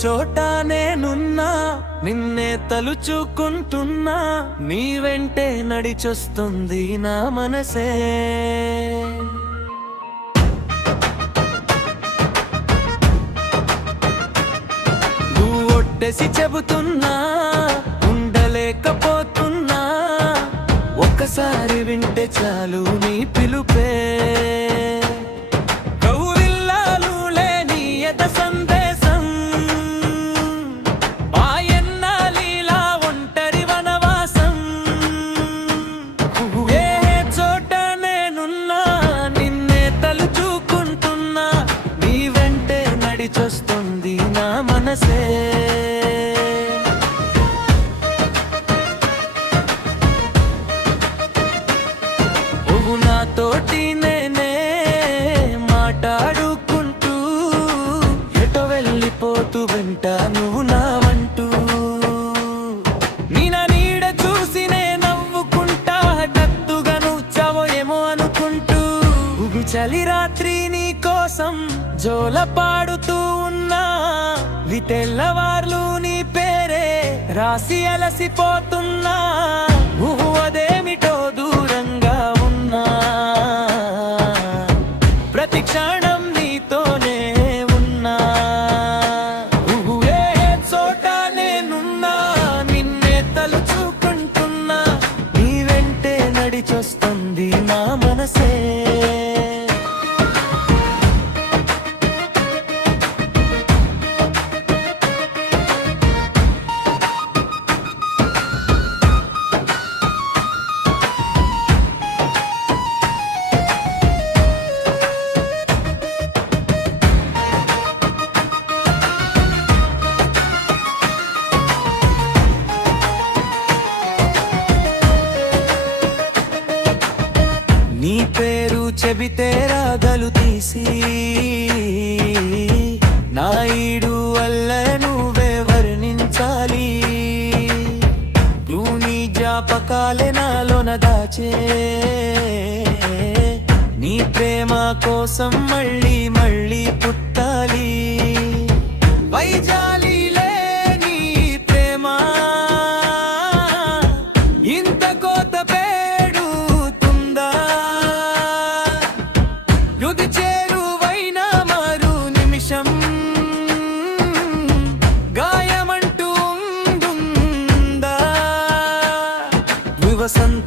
చోట నేనున్నా నిన్నే తలుచుకుంటున్నా నీ వెంటే నడిచొస్తుంది నా మనసే నువ్వు ఒట్టేసి చెబుతున్నా ఉండలేకపోతున్నా ఒక్కసారి వింటే చాలు నీ పిలుపే నడిచొస్తుంది నా మనసే నువ్వు నాతోటి నేనే మాట్లాడుకుంటూ ఎటో వెళ్ళిపోతూ వెంట నువ్వు నా వంటూ నా నీడ చూసి నే నవ్వుకుంటా హఠాత్తుగా నువ్వు చావో ఏమో అనుకుంటూ చలి రాత్రి నీ కోసం జోల పాడుతూ ఉన్నా తెల్లవార్లు నీ పేరే రాసి అలసిపోతున్నా నువ్వు అదేమిటో దూరంగా ఉన్నా ప్రతి క్షణం నీతోనే ఉన్నా నువ్వు ఏ చోట నేనున్నా నిన్నే తలుచుకుంటున్నా నీ వెంటే నడిచొస్తుంది నా మనసే నీ పేరు చెబితే రాగలు తీసి నా ఈడు వల్ల నువ్వే వర్ణించాలి నువ్వు నీ జ్ఞాపకాలే నాలోన దాచే నీ ప్రేమ కోసం మళ్ళీ మళ్ళీ పుట్టాలి వైజాలి లేని ప్రేమ ఇంత కోత వసంత